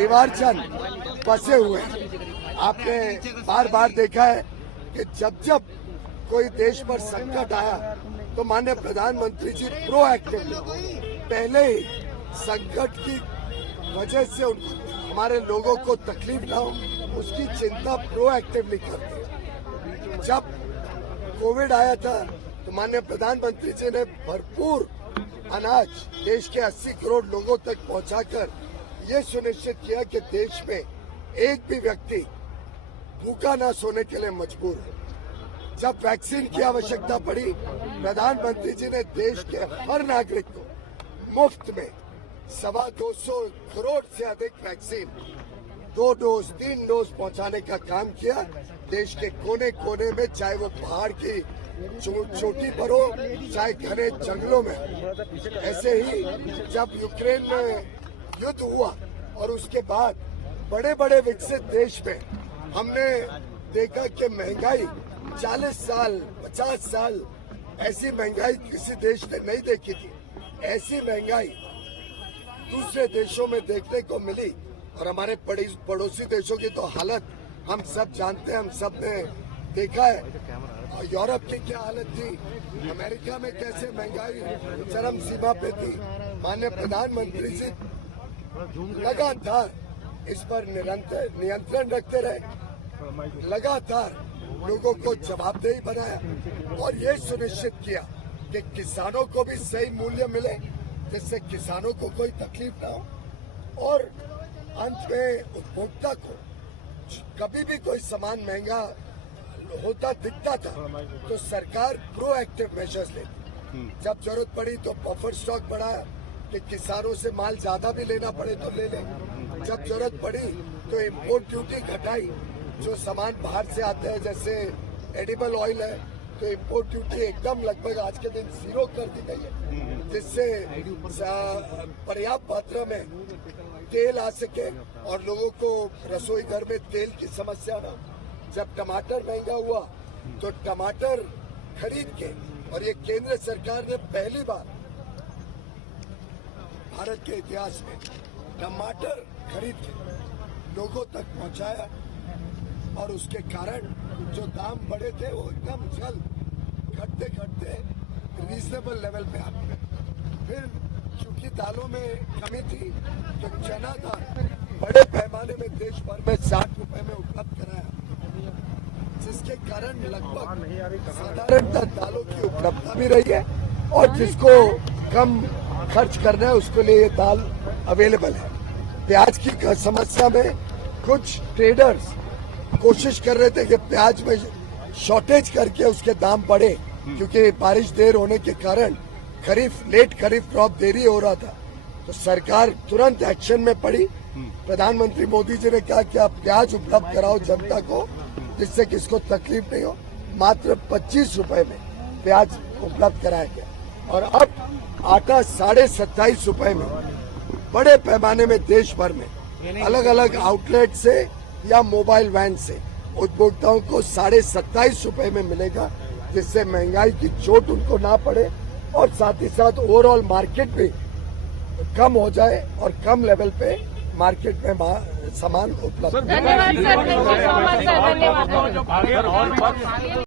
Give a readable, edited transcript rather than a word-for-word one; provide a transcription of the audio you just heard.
परिवार चंद फंसे हुए हैं। आपने बार बार देखा है कि जब जब कोई देश पर संकट आया तो माननीय प्रधानमंत्री जी प्रोएक्टिव पहले ही संकट की वजह से हमारे लोगों को तकलीफ ना हो उसकी चिंता प्रोएक्टिवली करते। जब कोविड आया था तो माननीय प्रधानमंत्री जी ने भरपूर अनाज देश के 80 करोड़ लोगों तक पहुंचाकर ये सुनिश्चित किया कि देश में एक भी व्यक्ति भूखा ना सोने के लिए मजबूर हो। जब वैक्सीन की आवश्यकता पड़ी प्रधानमंत्री जी ने देश के हर नागरिक को मुफ्त में 225 करोड़ से अधिक वैक्सीन 2 डोज 3 डोज पहुंचाने का काम किया। देश के कोने कोने में, चाहे वो पहाड़ की चोटी पर हो चाहे घने जंगलों में। ऐसे ही जब यूक्रेन में युद्ध हुआ और उसके बाद बड़े बड़े विकसित देश में हमने देखा कि महंगाई 40 साल 50 साल ऐसी महंगाई किसी देश ने नहीं देखी थी। ऐसी महंगाई दूसरे देशों में देखने को मिली और हमारे पड़ोसी देशों की तो हालत हम सब जानते हैं, हम सब ने देखा है। यूरोप की क्या हालत थी, अमेरिका में कैसे महंगाई चरम सीमा पे थी। माननीय प्रधानमंत्री जी लगातार इस पर नियंत्रण रखते रहे, लगातार लोगों को जवाबदेही बनाया और ये सुनिश्चित किया कि किसानों को भी सही मूल्य मिले जिससे किसानों को कोई तकलीफ ना हो और अंत में उपभोक्ता को कभी भी कोई सामान महंगा होता दिखता था तो सरकार प्रोएक्टिव मेजर्स लेती। जब जरूरत पड़ी तो बफर स्टॉक बढ़ाया कि किसानों से माल ज्यादा भी लेना पड़े तो ले लें। जब जरूरत पड़ी तो इम्पोर्ट ड्यूटी घटाई। जो सामान बाहर से आते हैं जैसे एडिबल ऑयल है तो इम्पोर्ट ड्यूटी एकदम लगभग आज के दिन 0 कर दी गई है जिससे पर्याप्त मात्रा में तेल आ सके और लोगों को रसोई घर में तेल की समस्या ना। जब टमाटर महंगा हुआ तो टमाटर खरीद के और ये केंद्र सरकार ने पहली बार भारत के इतिहास में टमाटर खरीद के लोगों तक पहुंचाया और उसके कारण जो दाम बढ़े थे वो एकदम जल्द घटते घटते रीजनेबल लेवल पे आ गए। फिर चूंकि दालों में कमी थी तो चना दाल बड़े पैमाने में देश भर में 60 रुपए में उपलब्ध कराया जिसके कारण लगभग साधारणतः दालों की उपलब्धता भी रही है और जिसको कम खर्च करना है उसके लिए ये दाल अवेलेबल है। प्याज की समस्या में कुछ ट्रेडर्स कोशिश कर रहे थे कि प्याज में शॉर्टेज करके उसके दाम बढ़े क्योंकि बारिश देर होने के कारण लेट खरीफ क्रॉप देरी हो रहा था। तो सरकार तुरंत एक्शन में पड़ी। प्रधानमंत्री मोदी जी ने कहा कि आप प्याज उपलब्ध कराओ जनता को जिससे किसको तकलीफ नहीं हो। मात्र 25 रुपए में प्याज उपलब्ध कराया गया और अब आटा 27.5 रुपए में बड़े पैमाने में देश भर में अलग अलग आउटलेट से या मोबाइल वैन से उपभोक्ताओं को 27.5 रुपए में मिलेगा जिससे महंगाई की चोट उनको ना पड़े और साथ ही साथ ओवरऑल मार्केट भी कम हो जाए और कम लेवल पे मार्केट में सामान उपलब्ध।